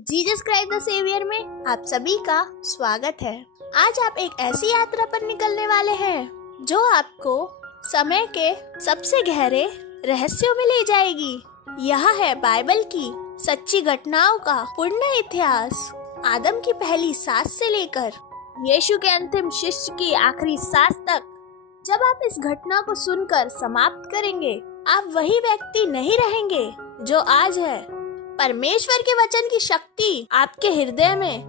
Jesus Christ the saviour में आप सभी का स्वागत है। आज आप एक ऐसी यात्रा पर निकलने वाले हैं जो आपको समय के सबसे गहरे रहस्यों में ले जाएगी। यह है बाइबल की सच्ची घटनाओं का पूर्ण इतिहास। आदम की पहली सांस से लेकर यीशु के अंतिम शिष्य की आखिरी सांस तक। जब आप इस घटना को सुनकर समाप्त करेंगे, आप वही व्यक्ति नहीं रहेंगे जो आज है। परमेश्वर के वचन की शक्ति आपके हृदय में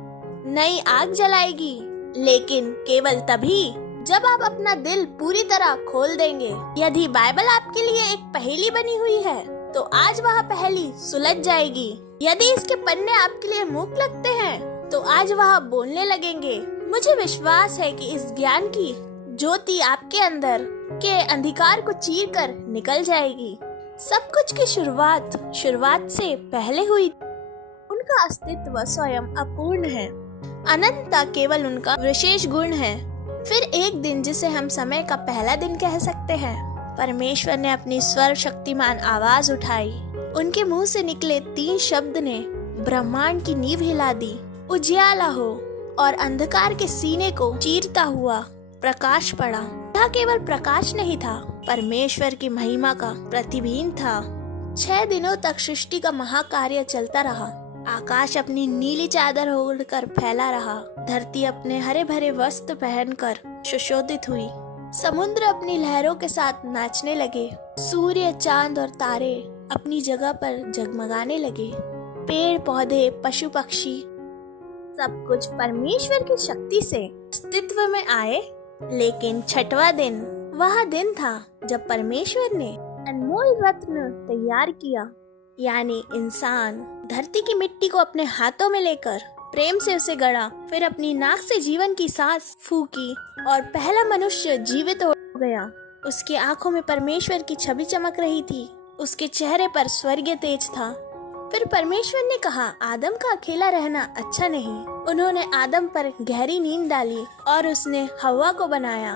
नई आग जलाएगी, लेकिन केवल तभी जब आप अपना दिल पूरी तरह खोल देंगे। यदि बाइबल आपके लिए एक पहेली बनी हुई है, तो आज वह पहेली सुलझ जाएगी। यदि इसके पन्ने आपके लिए मूक लगते हैं, तो आज वह बोलने लगेंगे। मुझे विश्वास है कि इस ज्ञान की ज्योति आपके अंदर के अंधकार को चीरकर निकल जाएगी। सब कुछ की शुरुआत से पहले हुई। उनका अस्तित्व स्वयं अपूर्ण है। अनंतता केवल उनका विशेष गुण है। फिर एक दिन, जिसे हम समय का पहला दिन कह सकते हैं, परमेश्वर ने अपनी सर्वशक्तिमान आवाज उठाई। उनके मुंह से निकले 3 शब्द ने ब्रह्मांड की नींव हिला दी। उजियाला हो, और अंधकार के सीने को चीरता हुआ प्रकाश पड़ा। यह केवल प्रकाश नहीं था, परमेश्वर की महिमा का प्रतिबिंब था। 6 दिनों तक सृष्टि का महाकार्य चलता रहा। आकाश अपनी नीली चादर ओढ़कर फैला रहा। धरती अपने हरे भरे वस्त्र पहनकर सुशोभित हुई। समुद्र अपनी लहरों के साथ नाचने लगे। सूर्य, चांद और तारे अपनी जगह पर जगमगाने लगे। पेड़ पौधे, पशु पक्षी, सब कुछ परमेश्वर की शक्ति से अस्तित्व में आए। लेकिन 6वां दिन वह दिन था जब परमेश्वर ने अनमोल रत्न तैयार किया, यानी इंसान। धरती की मिट्टी को अपने हाथों में लेकर प्रेम से उसे गढ़ा। फिर अपनी नाक से जीवन की सांस फूकी और पहला मनुष्य जीवित हो गया। उसकी आंखों में परमेश्वर की छवि चमक रही थी। उसके चेहरे पर स्वर्गीय तेज था। फिर परमेश्वर ने कहा, आदम का अकेला रहना अच्छा नहीं। उन्होंने आदम पर गहरी नींद डाली और उसने हव्वा को बनाया।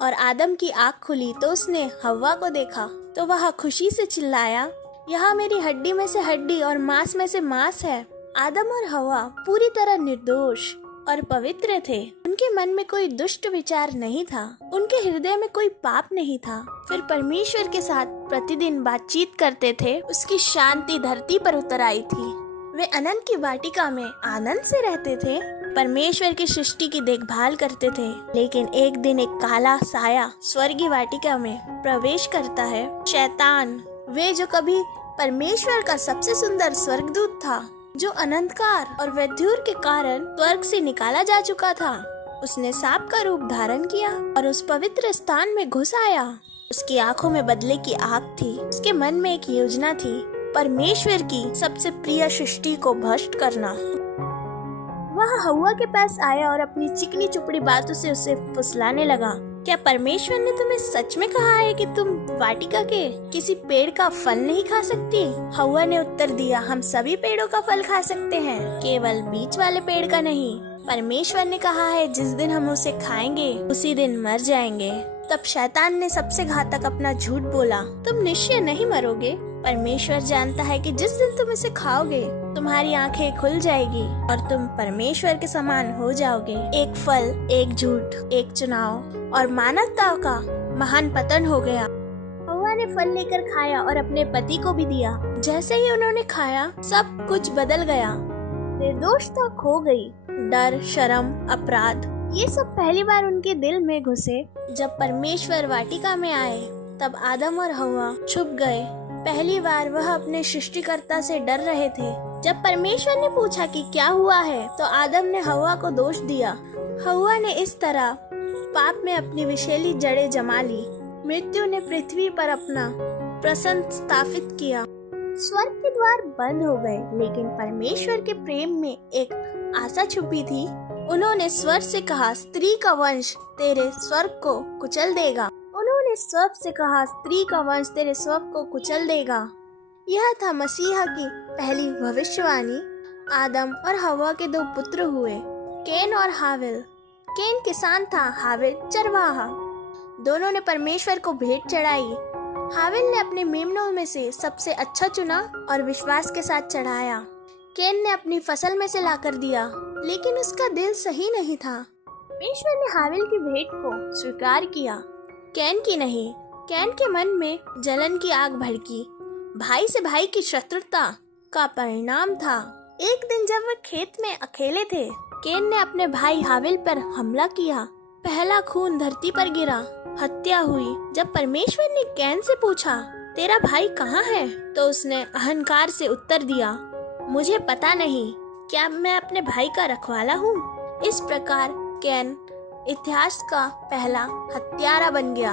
और आदम की आँख खुली तो उसने हव्वा को देखा, तो वह खुशी से चिल्लाया, यह मेरी हड्डी में से हड्डी और मांस में से मांस है। आदम और हव्वा पूरी तरह निर्दोष और पवित्र थे। उनके मन में कोई दुष्ट विचार नहीं था। उनके हृदय में कोई पाप नहीं था। फिर परमेश्वर के साथ प्रतिदिन बातचीत करते थे। उसकी शांति धरती पर उतर आई थी। वे अनंत की वाटिका में आनंद से रहते थे। परमेश्वर की सृष्टि की देखभाल करते थे। लेकिन एक दिन एक काला साया स्वर्गीय वाटिका में प्रवेश करता है। शैतान, वे जो कभी परमेश्वर का सबसे सुंदर स्वर्गदूत था, जो अनंतकार और वैधुर्य के कारण स्वर्ग से निकाला जा चुका था, उसने सांप का रूप धारण किया और उस पवित्र स्थान में घुस आया। उसकी आंखों में बदले की आग थी। उसके मन में एक योजना थी, परमेश्वर की सबसे प्रिय सृष्टि को भ्रष्ट करना। वह हव्वा के पास आया और अपनी चिकनी चुपड़ी बातों से उसे फुसलाने लगा। क्या परमेश्वर ने तुम्हें सच में कहा है कि तुम वाटिका के किसी पेड़ का फल नहीं खा सकती? हव्वा ने उत्तर दिया, हम सभी पेड़ों का फल खा सकते हैं, केवल बीच वाले पेड़ का नहीं। परमेश्वर ने कहा है, जिस दिन हम उसे खाएंगे उसी दिन मर जाएंगे। तब शैतान ने सबसे घातक अपना झूठ बोला, तुम निश्चय नहीं मरोगे। परमेश्वर जानता है कि जिस दिन तुम इसे खाओगे, तुम्हारी आंखें खुल जाएगी और तुम परमेश्वर के समान हो जाओगे। एक फल, एक झूठ, एक चुनाव, और मानवता का महान पतन हो गया। हव्वा ने फल लेकर खाया और अपने पति को भी दिया। जैसे ही उन्होंने खाया, सब कुछ बदल गया। निर्दोषता खो गई। डर, शर्म, अपराध, ये सब पहली बार उनके दिल में घुसे। जब परमेश्वर वाटिका में आए, तब आदम और हव्वा छुप गए। पहली बार वह अपने सृष्टिकर्ता से डर रहे थे। जब परमेश्वर ने पूछा कि क्या हुआ है, तो आदम ने हव्वा को दोष दिया। हव्वा ने इस तरह पाप में अपनी विषैली जड़ें जमा ली। मृत्यु ने पृथ्वी पर अपना प्रसन्न स्थापित किया। स्वर्ग के द्वार बंद हो गए, लेकिन परमेश्वर के प्रेम में एक आशा छुपी थी। उन्होंने स्वर्ग से कहा, स्त्री का वंश तेरे स्वर्ग को कुचल देगा। उन्होंने स्वर्ग से कहा, स्त्री का वंश तेरे स्वर्ग को कुचल देगा। यह था मसीहा की पहली भविष्यवाणी। आदम और हव्वा के 2 पुत्र हुए, कैन और हाविल। कैन किसान था, हाविल चरवाहा। दोनों ने परमेश्वर को भेंट चढ़ाई। हाविल ने अपने मेमनों में से सबसे अच्छा चुना और विश्वास के साथ चढ़ाया। कैन ने अपनी फसल में से लाकर दिया, लेकिन उसका दिल सही नहीं था। परमेश्वर ने हाबिल की भेंट को स्वीकार किया, कैन की नहीं। कैन के मन में जलन की आग भड़की। भाई से भाई की शत्रुता का परिणाम था। एक दिन जब वे खेत में अकेले थे, कैन ने अपने भाई हाबिल पर हमला किया। पहला खून धरती पर गिरा, हत्या हुई। जब परमेश्वर ने कैन से पूछा, तेरा भाई कहाँ है, तो उसने अहंकार से उत्तर दिया, मुझे पता नहीं, क्या मैं अपने भाई का रखवाला हूँ। इस प्रकार कैन इतिहास का पहला हत्यारा बन गया।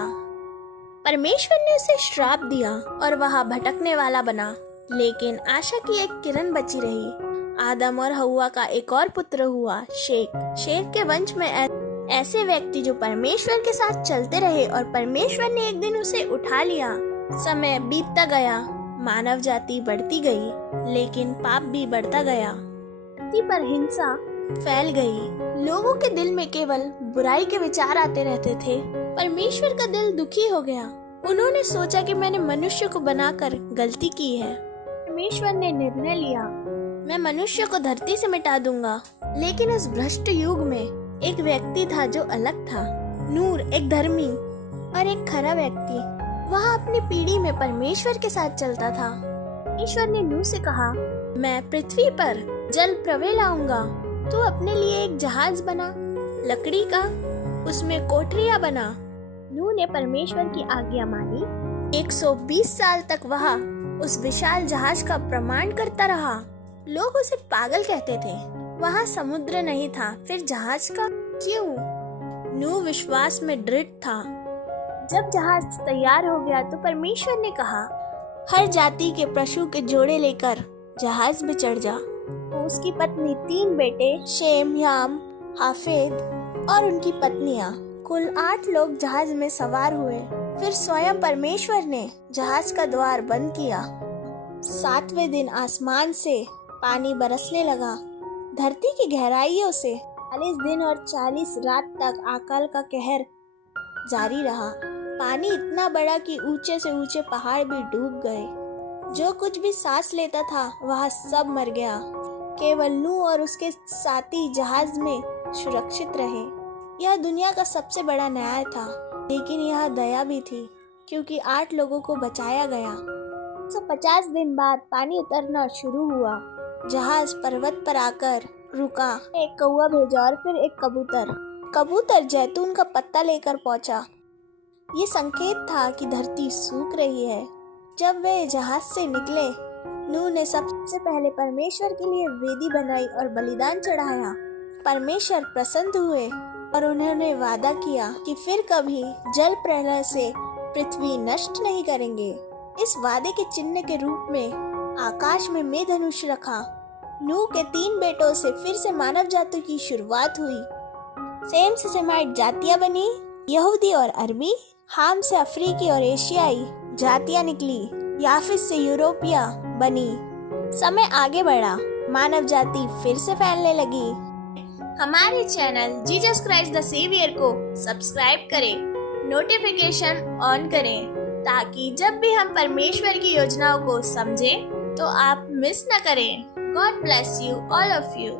परमेश्वर ने उसे श्राप दिया और वह भटकने वाला बना, लेकिन आशा की एक किरण बची रही। आदम और हव्वा का एक और पुत्र हुआ, शेख। शेख के वंश में ऐसे व्यक्ति जो परमेश्वर के साथ चलते रहे और परमेश्वर ने एक दिन उसे उठा लिया। समय बीतता गया, मानव जाति बढ़ती गई, लेकिन पाप भी बढ़ता गया। धरती पर हिंसा फैल गई। लोगों के दिल में केवल बुराई के विचार आते रहते थे। परमेश्वर का दिल दुखी हो गया। उन्होंने सोचा कि मैंने मनुष्य को बनाकर गलती की है। परमेश्वर ने निर्णय लिया, मैं मनुष्य को धरती से मिटा दूंगा। लेकिन उस भ्रष्ट युग में एक व्यक्ति था जो अलग था। नूर एक धर्मी और एक खरा व्यक्ति। वह अपनी पीढ़ी में परमेश्वर के साथ चलता था। परमेश्वर ने नूह से कहा, मैं पृथ्वी पर जल प्रलय लाऊंगा। तू अपने लिए एक जहाज बना, लकड़ी का, उसमें कोठरियां बना। नूह ने परमेश्वर की आज्ञा मानी। 120 साल तक वह उस विशाल जहाज का प्रमाण करता रहा। लोग उसे पागल कहते थे। वहाँ समुद्र नहीं था, फिर जहाज का क्यों? नूह विश्वास में दृढ़ था। जब जहाज तैयार हो गया तो परमेश्वर ने कहा, हर जाति के पशु के जोड़े लेकर जहाज में चढ़ जा। उसकी पत्नी, 3 बेटे, शेम, याम, हाफेद और उनकी पत्नियां, कुल 8 लोग जहाज में सवार हुए। फिर स्वयं परमेश्वर ने जहाज का द्वार बंद किया। 7वें दिन आसमान से पानी बरसने लगा। धरती की गहराइयों से 40 दिन और 40 रात तक अकाल का कहर जारी रहा। पानी इतना बड़ा कि ऊंचे से ऊंचे पहाड़ भी डूब गए। जो कुछ भी सांस लेता था वह सब मर गया। केवल नूह और उसके साथी जहाज में सुरक्षित रहे। यह दुनिया का सबसे बड़ा न्याय था, लेकिन यह दया भी थी, क्योंकि 8 लोगों को बचाया गया। 150 दिन बाद पानी उतरना शुरू हुआ। जहाज पर्वत पर आकर रुका। एक कौवा भेजा और फिर एक कबूतर। कबूतर जैतून का पत्ता लेकर पहुंचा। ये संकेत था कि धरती सूख रही है। जब वे जहाज से निकले, नूह ने सबसे पहले परमेश्वर के लिए वेदी बनाई और बलिदान चढ़ाया। परमेश्वर प्रसन्न हुए और उन्होंने वादा किया कि फिर कभी जल प्रलय से पृथ्वी नष्ट नहीं करेंगे। इस वादे के चिन्ह के रूप में आकाश में मेघधनुष रखा। नूह के 3 बेटों से फिर से मानव जाति की शुरुआत हुई। सेम से सेमाइट जातियां बनी, यहूदी और अरबी। हाम से अफ्रीकी और एशियाई जातियां निकली। याफिस से यूरोपिया बनी। समय आगे बढ़ा, मानव जाति फिर से फैलने लगी। हमारे channel Jesus Christ the saviour को सब्सक्राइब करें, नोटिफिकेशन ऑन करें, ताकि जब भी हम परमेश्वर की योजनाओं को समझें तो आप मिस न करें। God bless you all of you.